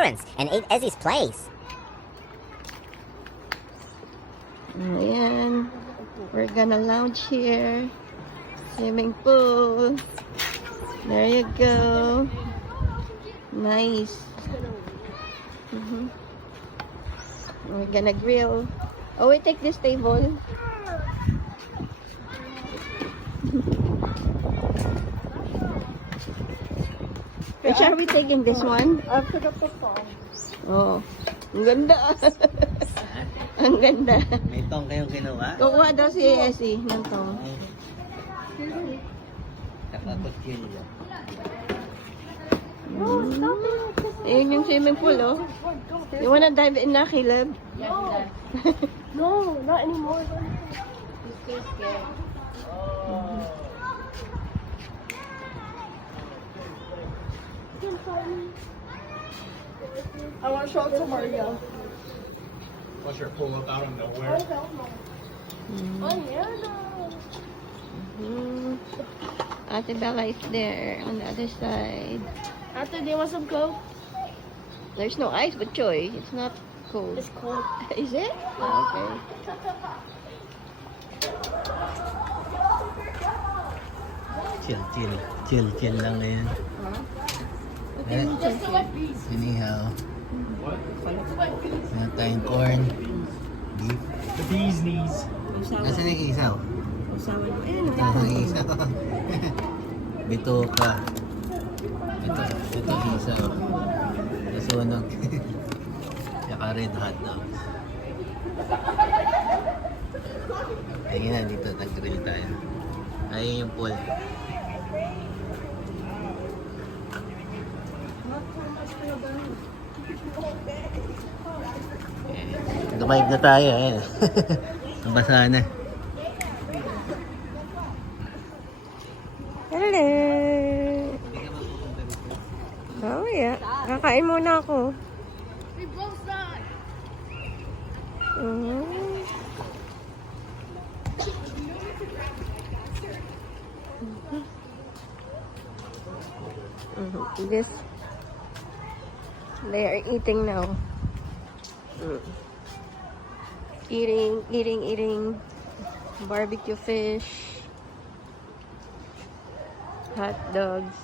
parents and ate Ezzy's place. Ayan. We're gonna lounge here. Swimming pool. There you go. Nice. We're gonna grill. Oh, we take this table. Which are we taking? This one? I pick up the phone. Oh. Ang ganda. Ang ganda. May tong kayong kinuha? Kukuha daw si Essie ng tong. Nakakutsilyo. Ayun yung swimming pool, oh. You wanna dive in na, Caleb? No, not anymore. I want to show it to Mario. What's your pull up out of nowhere? Oh, yeah, no. Ate Bella is there on the other side. After, do you want some Coke? There's no ice, but Joy, it's not cold. It's cold. Is it? Oh, okay. Chill lang ngayon. Anyhow. Meron tayong corn, beef. The bee's knees. Nasaan yung isaw? Usawan mo. Ayun, Nasaan yung isaw? Bitoka. Ito isaw. Nasunog. Tsaka red hot dogs. Tingin na dito, nag-grill tayo. Ayun yung pool. Dumaig na tayo, ayun. Nabasa na. Hello! Oh, yeah. Kakain muna ako. We both died. This, they are eating now. Eating barbecue fish, hot dogs.